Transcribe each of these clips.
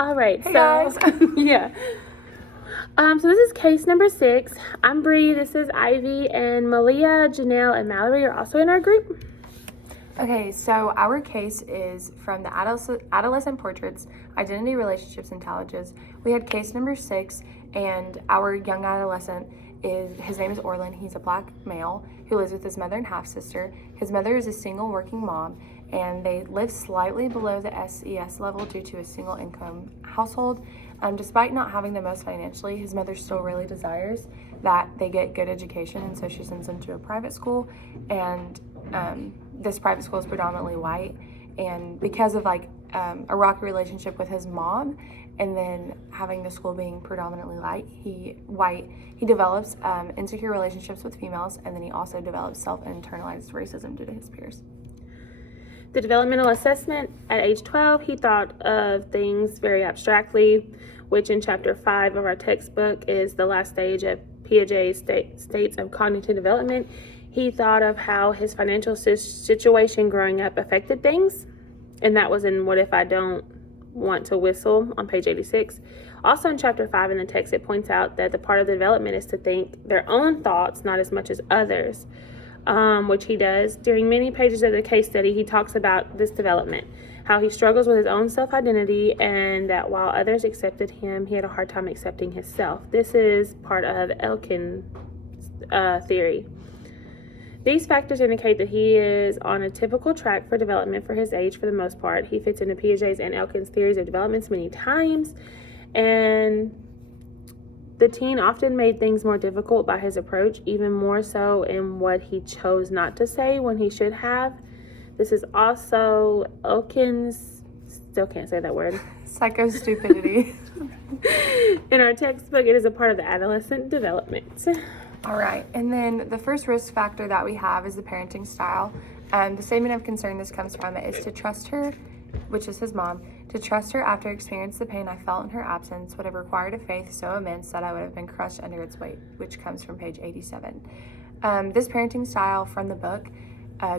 All right, Hey so guys. yeah. So this is case number 6. I'm Bree. This is Ivy, and Malia, Janelle, and Mallory are also in our group. Okay, so our case is from the Adolescent Portraits, Identity, Relationships, and Challenges. We had case number 6, and our young adolescent his name is Orlin. He's a black male who lives with his mother and half-sister. His mother is a single working mom, and they live slightly below the SES level due to a single income household. Despite not having the most financially, his mother still really desires that they get good education, and so she sends them to a private school, and this private school is predominantly white, and because of a rocky relationship with his mom, and then having the school being predominantly white, he develops insecure relationships with females, and then he also develops self-internalized racism due to his peers. The developmental assessment at age 12, he thought of things very abstractly, which in chapter 5 of our textbook is the last stage of Piaget's states of cognitive development. He thought of how his financial situation growing up affected things, and that was in What If I Don't Want to Whistle on page 86. Also in chapter 5 in the text, it points out that the part of the development is to think their own thoughts, not as much as others, which he does. During many pages of the case study, he talks about this development, how he struggles with his own self-identity, and that while others accepted him, he had a hard time accepting himself. This is part of Elkin's theory. These factors indicate that he is on a typical track for development for his age for the most part. He fits into Piaget's and Elkin's theories of developments many times, and the teen often made things more difficult by his approach, even more so in what he chose not to say when he should have. This is also Elkin's, still can't say that word, Psychostupidity. In our textbook, it is a part of the adolescent development. All right, and then the first risk factor that we have is the parenting style. The statement of concern this comes from is to trust her, which is his mom, to trust her after experiencing the pain I felt in her absence would have required a faith so immense that I would have been crushed under its weight, which comes from page 87. This parenting style from the book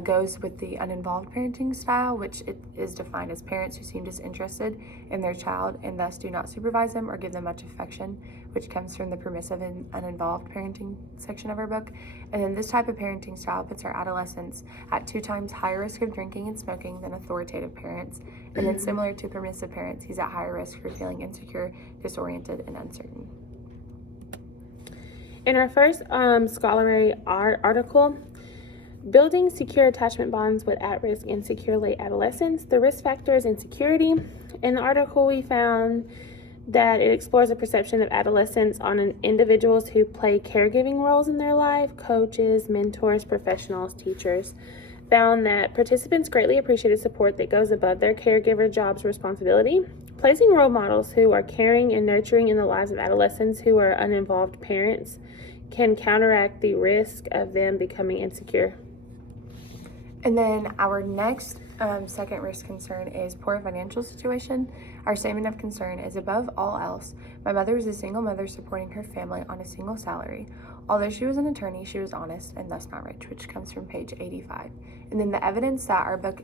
goes with the uninvolved parenting style, which it is defined as parents who seem disinterested in their child and thus do not supervise them or give them much affection, which comes from the permissive and uninvolved parenting section of our book. And then this type of parenting style puts our adolescents at 2 times higher risk of drinking and smoking than authoritative parents. And then similar to permissive parents, he's at higher risk for feeling insecure, disoriented, and uncertain. In our first scholarly article, Building Secure Attachment Bonds with At-Risk and Secure Late Adolescents, the risk factors and security. In the article, we found that it explores the perception of adolescents on individuals who play caregiving roles in their life, coaches, mentors, professionals, teachers. Found that participants greatly appreciated support that goes above their caregiver job's responsibility. Placing role models who are caring and nurturing in the lives of adolescents who are uninvolved parents can counteract the risk of them becoming insecure. And then our next second risk concern is poor financial situation. Our statement of concern is, above all else, my mother is a single mother supporting her family on a single salary. Although she was an attorney, she was honest and thus not rich, which comes from page 85. And then the evidence that our book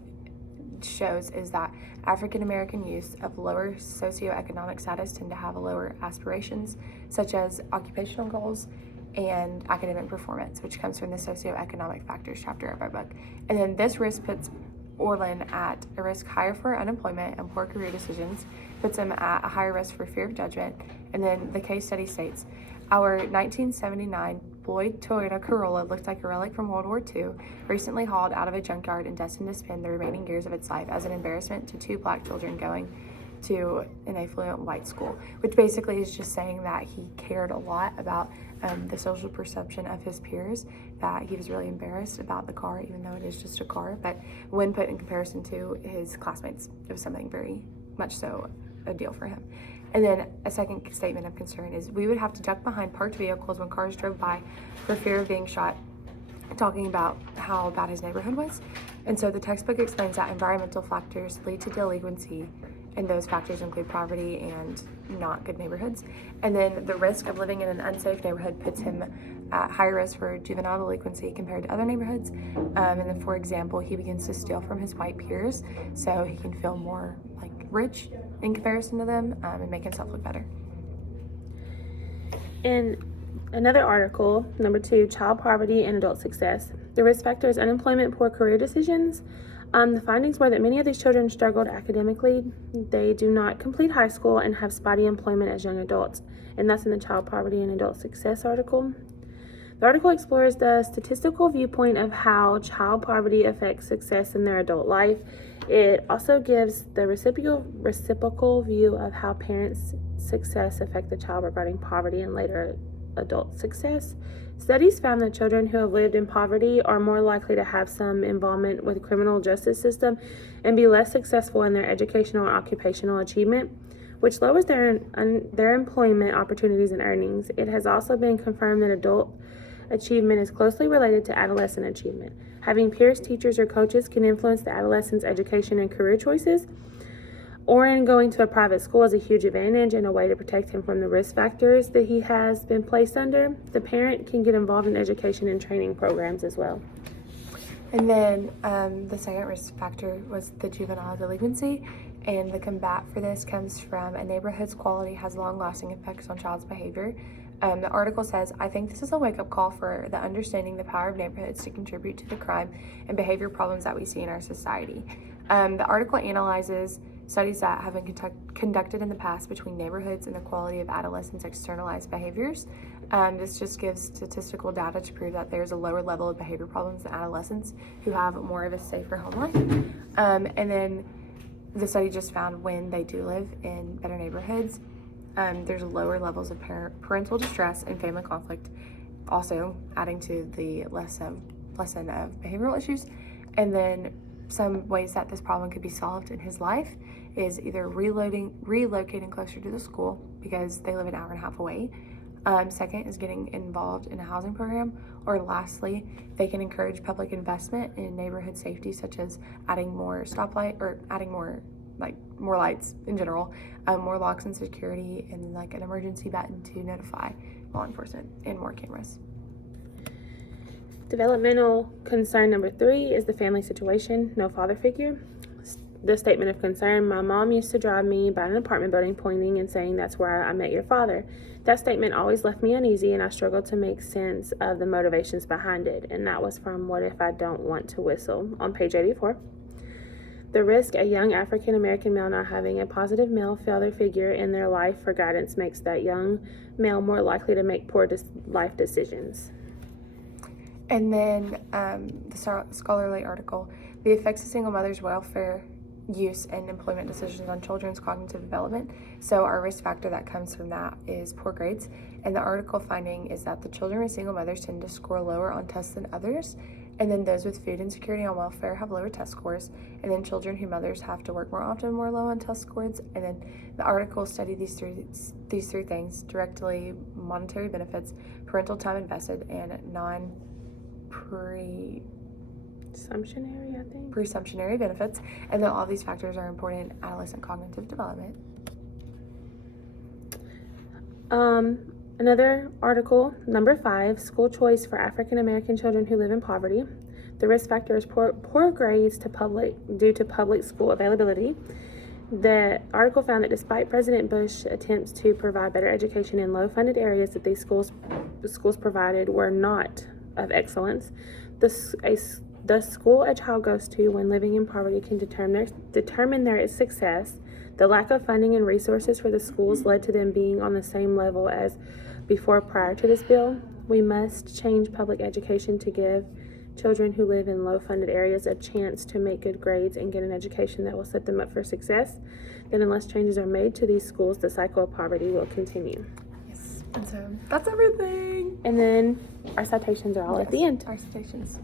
shows is that African American youth of lower socioeconomic status tend to have lower aspirations, such as occupational goals and academic performance, which comes from the socioeconomic factors chapter of our book. And then this risk puts Orlin at a risk higher for unemployment and poor career decisions, puts him at a higher risk for fear of judgment. And then the case study states, our 1979 Floyd Toyota Corolla looked like a relic from World War II, recently hauled out of a junkyard and destined to spend the remaining years of its life as an embarrassment to 2 black children going to an affluent white school, which basically is just saying that he cared a lot about the social perception of his peers, that he was really embarrassed about the car, even though it is just a car. But when put in comparison to his classmates, it was something very much so a deal for him. And then a second statement of concern is, we would have to duck behind parked vehicles when cars drove by for fear of being shot, talking about how bad his neighborhood was. And so the textbook explains that environmental factors lead to delinquency, and those factors include poverty and not good neighborhoods. And then the risk of living in an unsafe neighborhood puts him at higher risk for juvenile delinquency compared to other neighborhoods. And then, for example, he begins to steal from his white peers, so he can feel more rich in comparison to them, and make himself look better. In another article, number 2, child poverty and adult success. The risk factors: unemployment, poor career decisions. The findings were that many of these children struggled academically. They do not complete high school and have spotty employment as young adults. And that's in the child poverty and adult success article. The article explores the statistical viewpoint of how child poverty affects success in their adult life. It also gives the reciprocal view of how parents' success affect the child regarding poverty and later adult success. Studies found that children who have lived in poverty are more likely to have some involvement with the criminal justice system and be less successful in their educational and occupational achievement, which lowers their employment opportunities and earnings. It has also been confirmed that adult achievement is closely related to adolescent achievement. Having peers, teachers, or coaches can influence the adolescent's education and career choices. Oren going to a private school is a huge advantage and a way to protect him from the risk factors that he has been placed under. The parent can get involved in education and training programs as well. And then the second risk factor was the juvenile delinquency, and the combat for this comes from a neighborhood's quality has long-lasting effects on child's behavior. The article says, I think this is a wake-up call for the understanding the power of neighborhoods to contribute to the crime and behavior problems that we see in our society. The article analyzes studies that have been conducted in the past between neighborhoods and the quality of adolescents' externalized behaviors. This just gives statistical data to prove that there's a lower level of behavior problems in adolescents who have more of a safer home life. And then the study just found when they do live in better neighborhoods, there's lower levels of parental distress and family conflict, also adding to the lesson of behavioral issues. And then some ways that this problem could be solved in his life is either relocating closer to the school because they live an hour and a half away. Second is getting involved in a housing program. Or lastly, they can encourage public investment in neighborhood safety, such as adding more stoplight or adding more lights in general, more locks and security, and like an emergency button to notify law enforcement, and more cameras. Developmental concern number 3 is the family situation, no father figure. The statement of concern: my mom used to drive me by an apartment building, pointing and saying that's where I met your father. That statement always left me uneasy, and I struggled to make sense of the motivations behind it. And that was from What If I Don't Want to Whistle on page 84. The risk: a young African American male not having a positive male father figure in their life for guidance makes that young male more likely to make poor life decisions. And then the scholarly article, the effects of single mothers' welfare use and employment decisions on children's cognitive development. So our risk factor that comes from that is poor grades. And the article finding is that the children with single mothers tend to score lower on tests than others. And then those with food insecurity on welfare have lower test scores. And then children whose mothers have to work more often more low on test scores. And then the article studied these three things: directly monetary benefits, parental time invested, and presumptionary benefits, and then all these factors are important in adolescent cognitive development. Another article, number 5, school choice for African American children who live in poverty. The risk factor is poor grades due to public school availability. The article found that despite President Bush's attempts to provide better education in low-funded areas, that these schools provided were not of excellence. The school a child goes to when living in poverty can determine their success. The lack of funding and resources for the schools led to them being on the same level as before prior to this bill. We must change public education to give children who live in low-funded areas a chance to make good grades and get an education that will set them up for success. Then unless changes are made to these schools, the cycle of poverty will continue. Yes, and so that's everything. And then our citations are all at the end. Our citations.